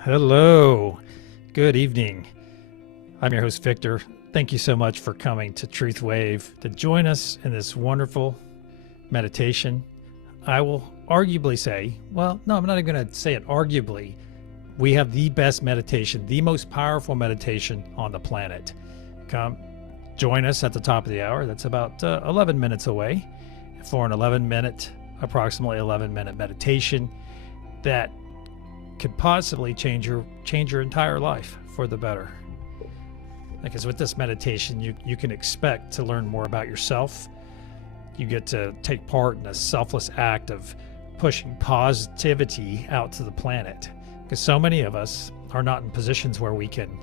Hello, good evening. I'm your host, Victor. Thank you so much for coming to TruthWave to join us in this wonderful meditation. I will arguably say, well, no, I'm not even going to say it arguably. We have the best meditation, the most powerful meditation on the planet. Come join us at the top of the hour. That's about 11 minutes away for an approximately 11 minute meditation that could possibly change your entire life for the better. Because with this meditation, you can expect to learn more about yourself. You get to take part in a selfless act of pushing positivity out to the planet. Because so many of us are not in positions where we can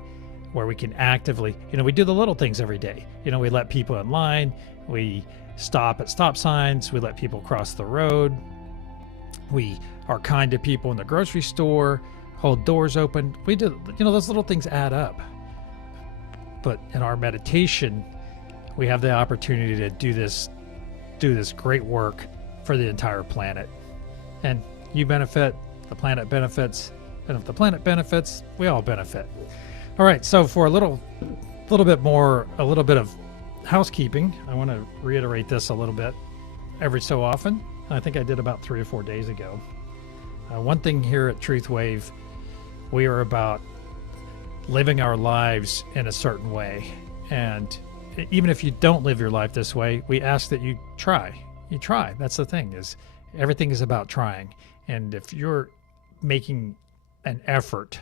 actively, we do the little things every day. We let people in line, we stop at stop signs, we let people cross the road, we are kind to people in the grocery store, hold doors open. We do, those little things add up. But in our meditation, we have the opportunity to do this great work for the entire planet. And you benefit, the planet benefits, and if the planet benefits, we all benefit. All right, so for a little bit of housekeeping, I want to reiterate this a little bit every so often. I think I did about 3 or 4 days ago. One thing here at TruthWave, we are about living our lives in a certain way. And even if you don't live your life this way, we ask that you try. You try. That's the thing, is everything is about trying. And if you're making an effort,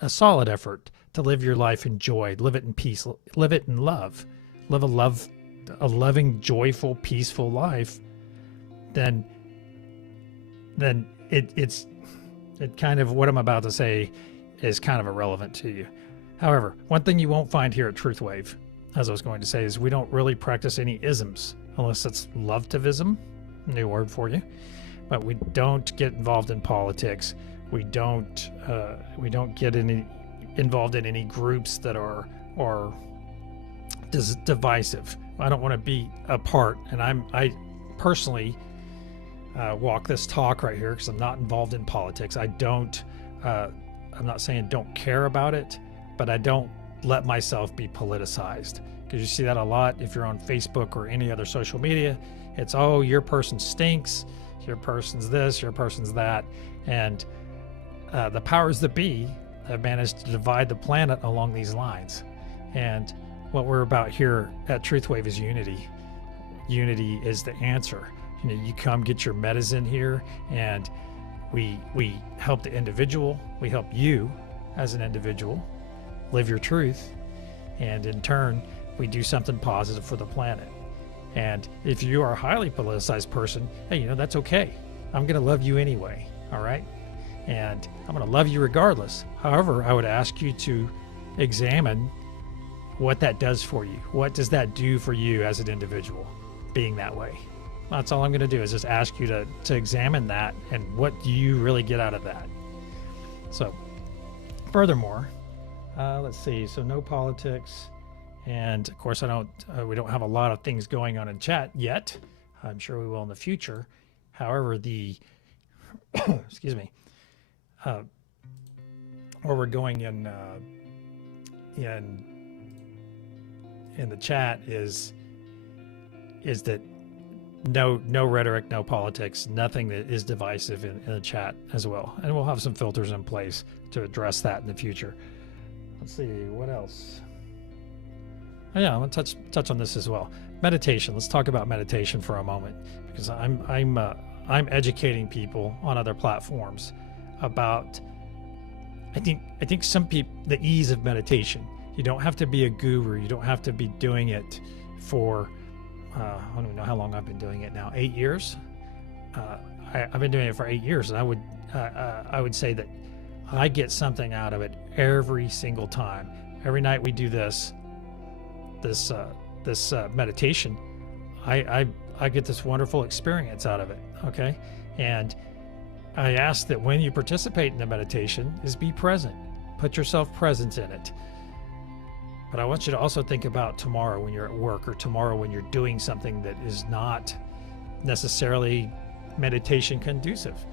a solid effort to live your life in joy, live it in peace, live it in love, live a loving, joyful, peaceful life, then it's kind of what I'm about to say is kind of irrelevant to you. However, one thing you won't find here at TruthWave, as I was going to say, is we don't really practice any isms, unless it's lovetivism, new word for you. But we don't get involved in politics. We don't get involved in any groups that are divisive. I don't want to be a part, and I personally walk this talk right here because I'm not involved in politics. I'm not saying don't care about it, but I don't let myself be politicized, because you see that a lot if you're on Facebook or any other social media. It's, oh, your person stinks, your person's this, your person's that, and the powers that be have managed to divide the planet along these lines. And what we're about here at TruthWave is unity. Unity is the answer. You come get your medicine here, and we help the individual. We help you as an individual live your truth, and in turn, we do something positive for the planet. And if you are a highly politicized person, hey, that's okay. I'm going to love you anyway, all right? And I'm going to love you regardless. However, I would ask you to examine what that does for you. What does that do for you as an individual, being that way? That's all I'm going to do, is just ask you to examine that, and what do you really get out of that? So furthermore, let's see. So no politics. And of course, we don't have a lot of things going on in chat yet. I'm sure we will in the future. However, excuse me, where we're going in the chat is that no rhetoric, no politics, nothing that is divisive in the chat as well. And we'll have some filters in place to address that in the future. Let's see, what else? Oh yeah, I'm gonna touch on this as well. Meditation. Let's talk about meditation for a moment, because I'm educating people on other platforms about, I think some people, the ease of meditation. You don't have to be a guru. You don't have to be doing it for, I don't even know how long I've been doing it now. 8 years. I've been doing it for 8 years, and I would say that I get something out of it every single time. Every night we do this meditation, I get this wonderful experience out of it. Okay, and I ask that when you participate in the meditation, is be present. Put yourself present in it. But I want you to also think about tomorrow when you're at work, or tomorrow when you're doing something that is not necessarily meditation conducive.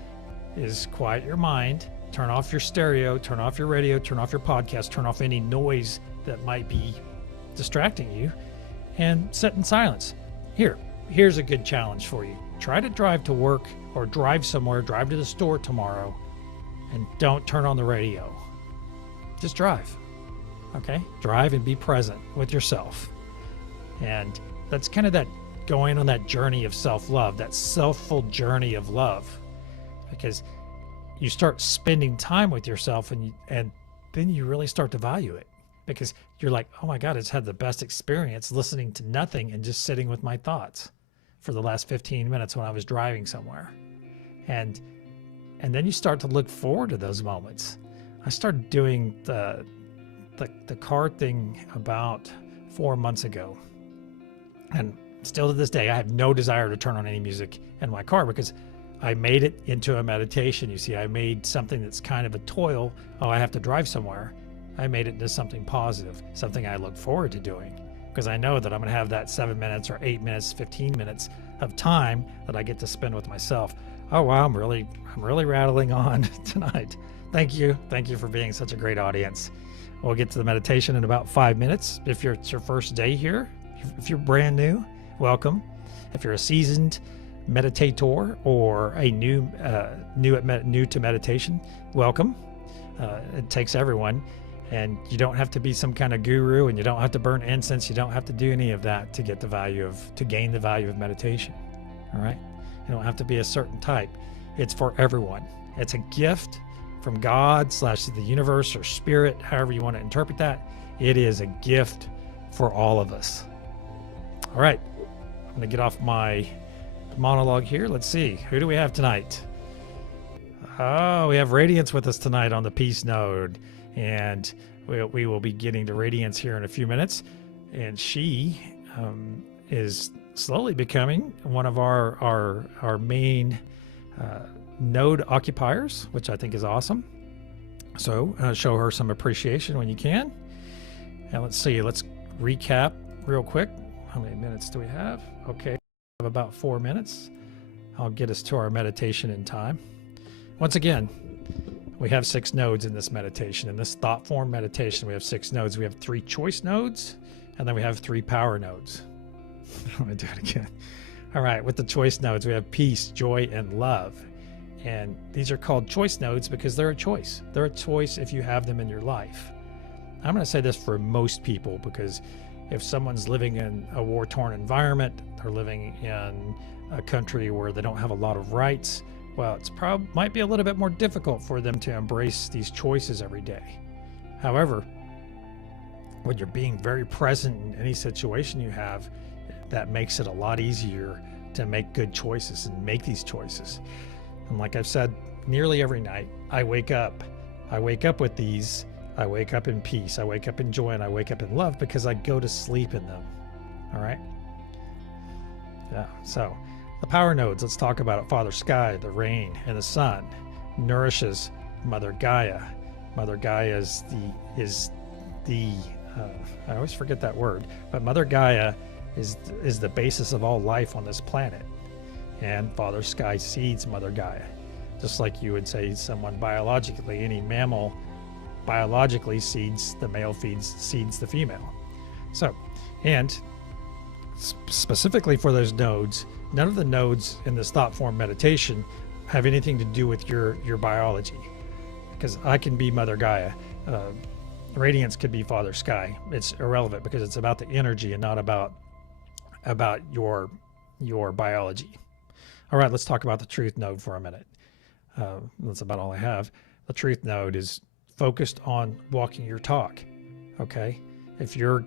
Is quiet your mind, turn off your stereo, turn off your radio, turn off your podcast, turn off any noise that might be distracting you, and sit in silence. Here's a good challenge for you. Try to drive to work or drive somewhere, drive to the store tomorrow, and don't turn on the radio. Just drive. Okay? Drive and be present with yourself. And that's kind of that going on that journey of self-love, that selfful journey of love. Because you start spending time with yourself, and then you really start to value it. Because you're like, oh my God, it's had the best experience listening to nothing and just sitting with my thoughts for the last 15 minutes when I was driving somewhere. And then you start to look forward to those moments. I started doing the car thing about 4 months ago. And still to this day, I have no desire to turn on any music in my car, because I made it into a meditation. You see, I made something that's kind of a toil. Oh, I have to drive somewhere. I made it into something positive, something I look forward to doing, because I know that I'm going to have that 7 minutes or 8 minutes, 15 minutes of time that I get to spend with myself. Oh wow, I'm really rattling on tonight. Thank you for being such a great audience. We'll get to the meditation in about 5 minutes. If it's your first day here, if you're brand new, welcome. If you're a seasoned meditator or a new to meditation, welcome. It takes everyone. And you don't have to be some kind of guru, and you don't have to burn incense. You don't have to do any of that to get to gain the value of meditation. All right. You don't have to be a certain type. It's for everyone. It's a gift from God / the universe or spirit, however you want to interpret that. It is a gift for all of us. All right. I'm going to get off my monologue here. Let's see. Who do we have tonight? Oh, we have Radiance with us tonight on the Peace Node. And we will be getting to Radiance here in a few minutes. And she is slowly becoming one of our main node occupiers, which I think is awesome. So show her some appreciation when you can. And let's see, let's recap real quick. How many minutes do we have? Okay, we have about 4 minutes. I'll get us to our meditation in time. Once again, we have 6 nodes in this meditation. In this thought form meditation, we have 6 nodes. We have 3 choice nodes, and then we have 3 power nodes. Let me do it again. All right, with the choice nodes, we have peace, joy, and love. And these are called choice nodes because they're a choice. They're a choice if you have them in your life. I'm going to say this for most people, because if someone's living in a war-torn environment, they're living in a country where they don't have a lot of rights, well, might be a little bit more difficult for them to embrace these choices every day. However, when you're being very present in any situation you have, that makes it a lot easier to make good choices and make these choices. And like I've said, nearly every night I wake up with these I wake up in peace. I wake up in joy, and I wake up in love because I go to sleep in them. All right? Yeah. So the power nodes, let's talk about it. Father Sky, the rain, and the sun nourishes Mother Gaia. Mother Gaia is the I always forget that word, but Mother Gaia is the basis of all life on this planet. And Father Sky seeds Mother Gaia. Just like you would say someone biologically, any mammal biologically seeds the male, seeds the female. So, and specifically for those nodes, none of the nodes in this thought form meditation have anything to do with your biology. Because I can be Mother Gaia. Radiance could be Father Sky. It's irrelevant because it's about the energy and not about your biology. All right, let's talk about the truth node for a minute. That's about all I have. The truth node is focused on walking your talk. Okay, if you're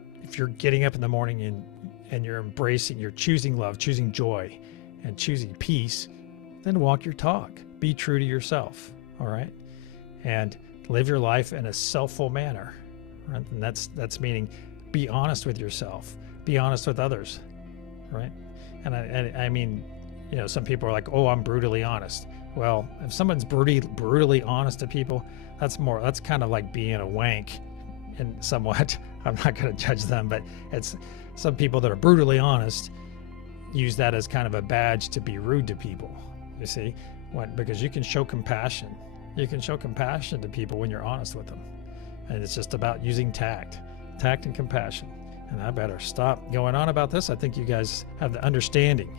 getting up in the morning and you're embracing, you're choosing love, choosing joy, and choosing peace, then walk your talk. Be true to yourself. All right, and live your life in a selfful manner. Right? And that's meaning be honest with yourself, be honest with others. Right? And I mean, you know, some people are like, oh, I'm brutally honest. Well, if someone's brutally honest to people, that's kind of like being a wank, and somewhat. I'm not going to judge them, but it's some people that are brutally honest use that as kind of a badge to be rude to people. You see, because you can show compassion. You can show compassion to people when you're honest with them, and it's just about using tact and compassion. And I better stop going on about this. I think you guys have the understanding.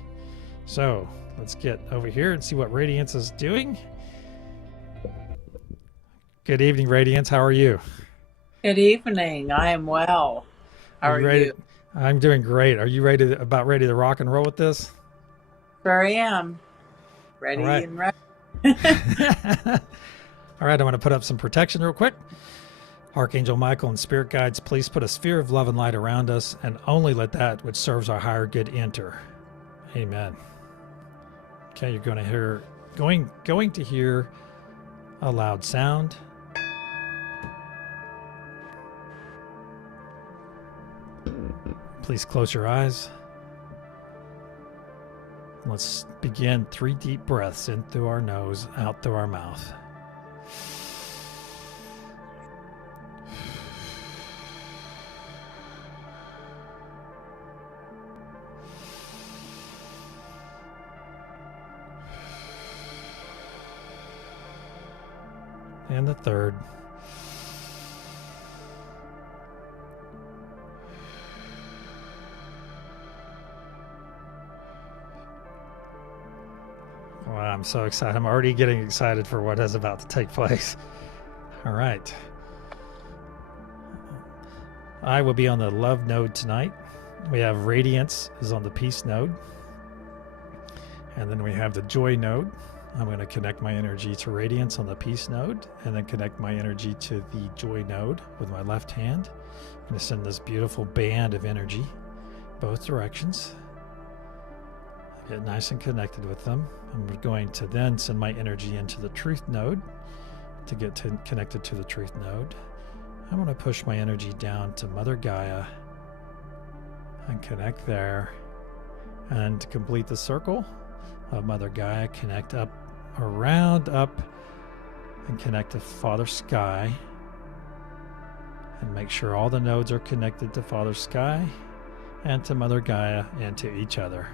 So let's get over here and see what Radiance is doing. Good evening, Radiance. How are you? Good evening. I am well. How are ready? you? I'm doing great. Are you about ready to rock and roll with this? Sure I am. Ready All right. and ready. All right, I'm going to put up some protection real quick. Archangel Michael and Spirit Guides, please put a sphere of love and light around us, and only let that which serves our higher good enter. Amen. Okay, you're going to hear a loud sound. Please close your eyes. Let's begin 3 deep breaths in through our nose, out through our mouth. And the third. Wow, I'm so excited. I'm already getting excited for what is about to take place. All right. I will be on the love node tonight. We have Radiance is on the peace node. And then we have the joy node. I'm going to connect my energy to Radiance on the peace node, and then connect my energy to the joy node with my left hand. I'm going to send this beautiful band of energy both directions. Get nice and connected with them. I'm going to then send my energy into the truth node to get connected to the truth node. I'm going to push my energy down to Mother Gaia and connect there. And to complete the circle of Mother Gaia, connect up, and connect to Father Sky. And make sure all the nodes are connected to Father Sky and to Mother Gaia and to each other.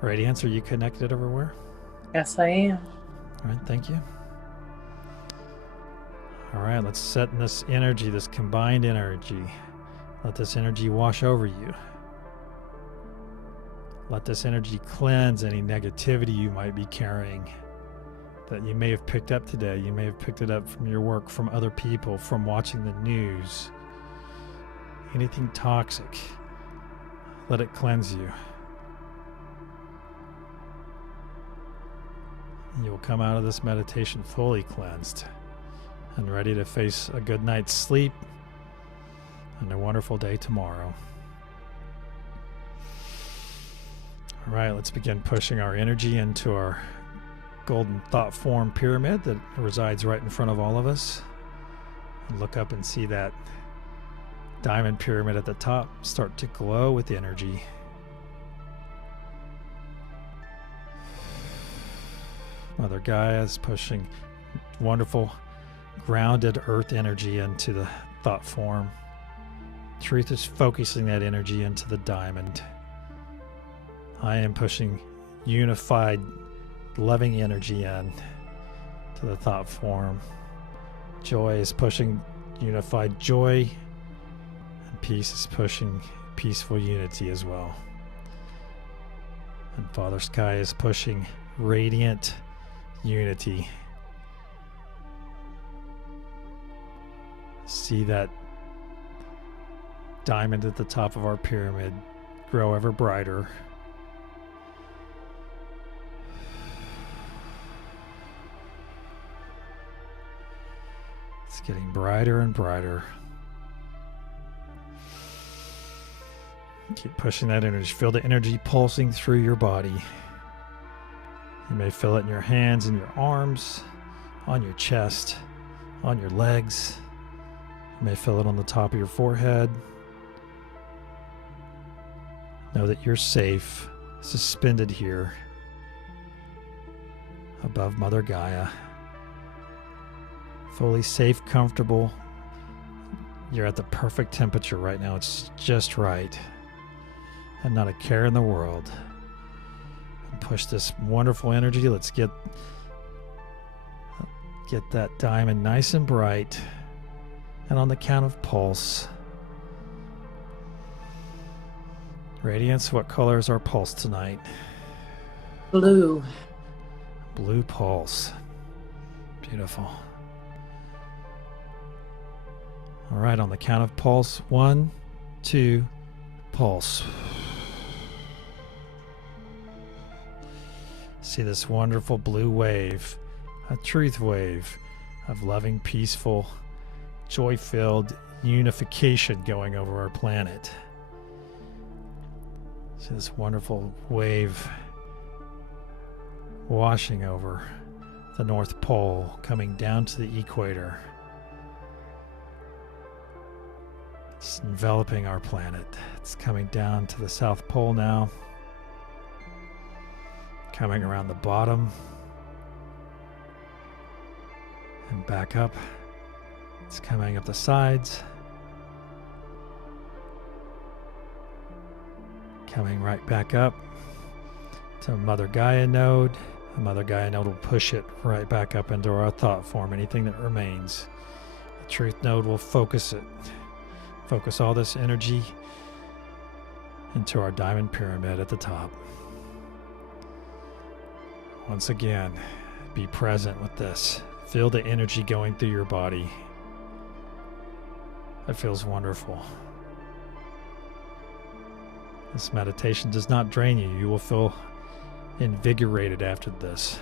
Radiance, are you connected everywhere? Yes, I am. All right, thank you. All right, let's set in this energy, this combined energy. Let this energy wash over you. Let this energy cleanse any negativity you might be carrying that you may have picked up today. You may have picked it up from your work, from other people, from watching the news. Anything toxic, let it cleanse you. You'll come out of this meditation fully cleansed and ready to face a good night's sleep and a wonderful day tomorrow. All right, let's begin pushing our energy into our golden thought form pyramid that resides right in front of all of us. And look up and see that diamond pyramid at the top start to glow with energy. Mother Gaia is pushing wonderful grounded earth energy into the thought form. Truth is focusing that energy into the diamond. I am pushing unified loving energy in to the thought form. Joy is pushing unified joy, and peace is pushing peaceful unity as well. And Father Sky is pushing radiant unity. See that diamond at the top of our pyramid grow ever brighter. It's getting brighter and brighter. Keep pushing that energy. Feel the energy pulsing through your body. You may feel it in your hands and your arms, on your chest, on your legs. You may feel it on the top of your forehead. Know that you're safe, suspended here above Mother Gaia. Fully safe, comfortable. You're at the perfect temperature right now. It's just right. And not a care in the world. And push this wonderful energy. Let's get that diamond nice and bright. And on the count of pulse. Radiance, what color is our pulse tonight? Blue. Blue pulse. Beautiful. All right, on the count of pulse. 1, 2, pulse. See this wonderful blue wave, a truth wave of loving, peaceful, joy-filled unification going over our planet. See this wonderful wave washing over the North Pole, coming down to the equator. It's enveloping our planet. It's coming down to the South Pole now. Coming around the bottom. And back up. It's coming up the sides. Coming right back up to Mother Gaia node. The Mother Gaia node will push it right back up into our thought form, anything that remains. The Truth node will focus it. Focus all this energy into our diamond pyramid at the top. Once again, be present with this. Feel the energy going through your body. It feels wonderful. This meditation does not drain you. You will feel invigorated after this.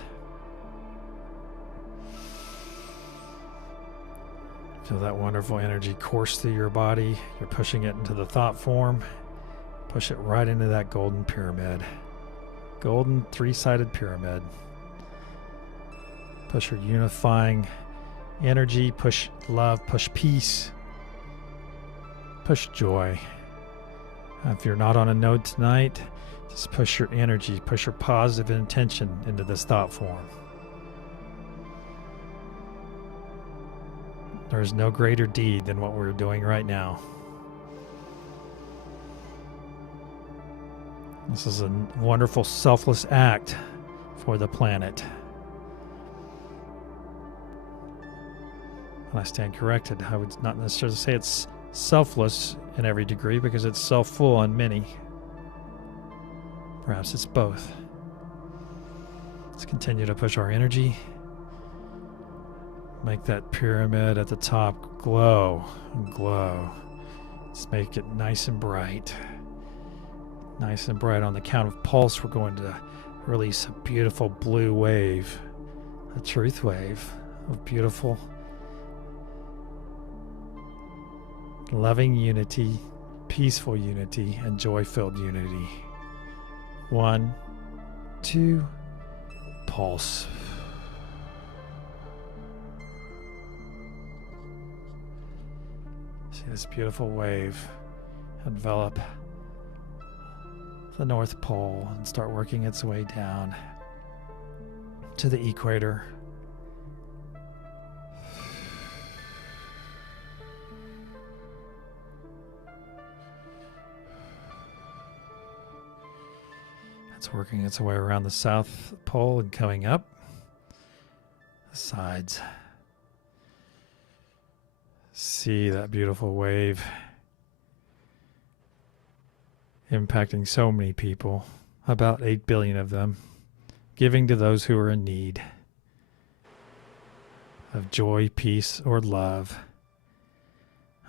Feel that wonderful energy course through your body. You're pushing it into the thought form. Push it right into that golden pyramid. Golden three-sided pyramid. Push your unifying energy. Push love. Push peace. Push joy. If you're not on a node tonight, just push your energy, push your positive intention into this thought form. There is no greater deed than what we're doing right now. This is a wonderful selfless act for the planet. And I stand corrected. I would not necessarily say it's selfless in every degree because it's self-full in many. Perhaps it's both. Let's continue to push our energy. Make that pyramid at the top glow and glow. Let's make it nice and bright. Nice and bright. On the count of pulse, we're going to release a beautiful blue wave, a truth wave of beautiful, loving unity, peaceful unity, and joy-filled unity. 1, 2, pulse. See this beautiful wave envelop the North Pole and start working its way down to the equator. It's working its way around the South Pole and coming up the sides. See that beautiful wave impacting so many people, about 8 billion of them, giving to those who are in need of joy, peace, or love.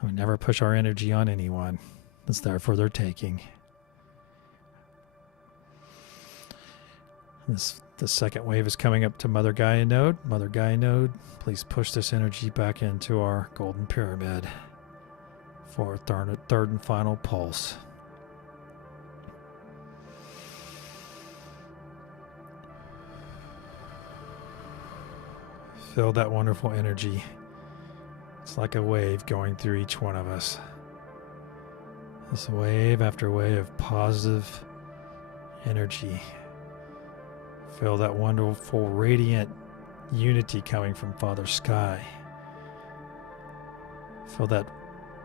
We never push our energy on anyone. It's there for their taking. The second wave is coming up to Mother Gaia node. Mother Gaia node, please push this energy back into our golden pyramid for a third and final pulse. Feel that wonderful energy. It's like a wave going through each one of us. This wave after wave of positive energy. Feel that wonderful, radiant unity coming from Father Sky. Feel that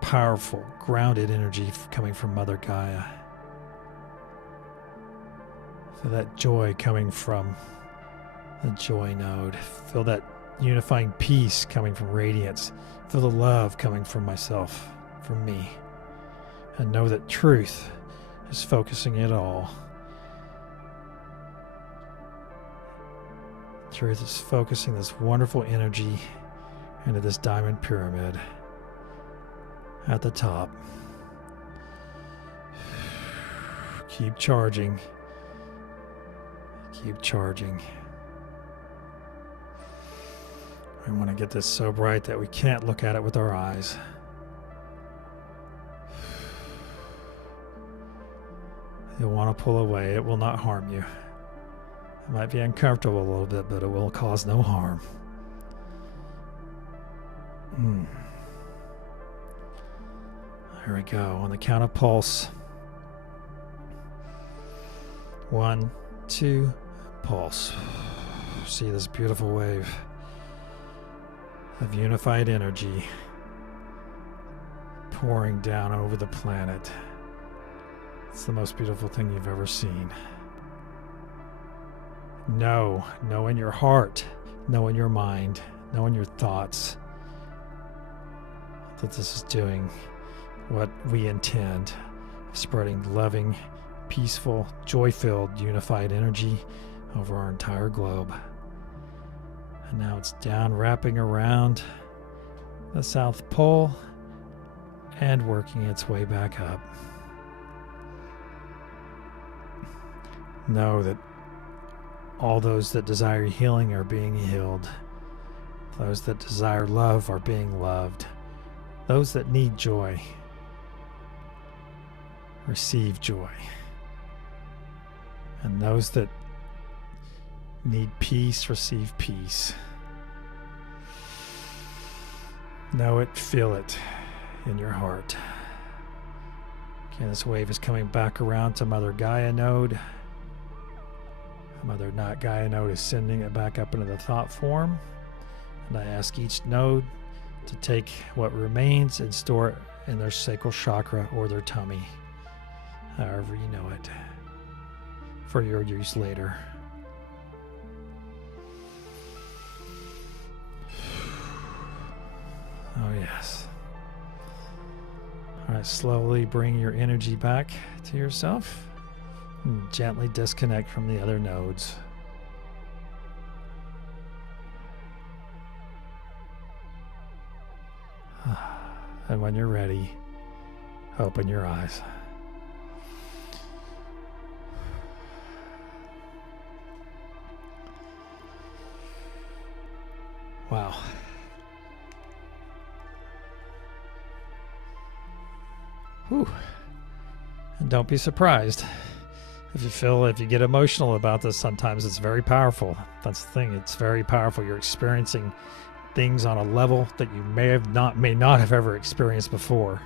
powerful, grounded energy coming from Mother Gaia. Feel that joy coming from the Joy node. Feel that unifying peace coming from Radiance. Feel the love coming from myself, from me. And know that truth is focusing it all. Truth is focusing this wonderful energy into this diamond pyramid at the top. Keep charging. Keep charging. We want to get this so bright that we can't look at it with our eyes. You'll want to pull away. It will not harm you. It might be uncomfortable a little bit, but it will cause no harm. Here we go. On the count of pulse. 1, 2, pulse. See this beautiful wave of unified energy pouring down over the planet. It's the most beautiful thing you've ever seen. Know in your heart, know in your mind, know in your thoughts that this is doing what we intend, spreading loving, peaceful, joy-filled, unified energy over our entire globe. And now it's down, wrapping around the South Pole and working its way back up. Know that all those that desire healing are being healed. Those that desire love are being loved. Those that need joy receive joy. And those that need peace receive peace. Know it, feel it in your heart. Okay, this wave is coming back around to Mother Gaia node. Mother Gaia node is sending it back up into the thought form. And I ask each node to take what remains and store it in their sacral chakra or their tummy, however you know it, for your use later. Oh yes. All right, slowly bring your energy back to yourself and gently disconnect from the other nodes. And when you're ready, open your eyes. Wow. Whew. And don't be surprised if you get emotional about this. Sometimes it's very powerful. That's the thing. It's very powerful. You're experiencing things on a level that you may not have ever experienced before.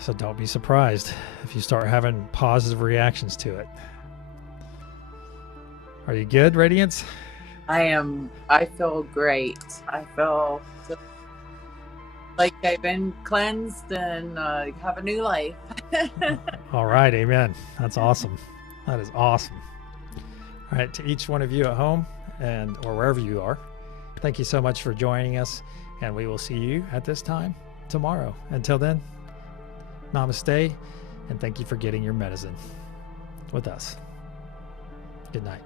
So don't be surprised if you start having positive reactions to it. Are you good, Radiance? I feel great. I feel like I've been cleansed and have a new life. All right, amen. That's awesome. That is awesome. All right, to each one of you at home or wherever you are, thank you so much for joining us, and we will see you at this time tomorrow. Until then, namaste, and thank you for getting your medicine with us. Good night.